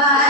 Bye.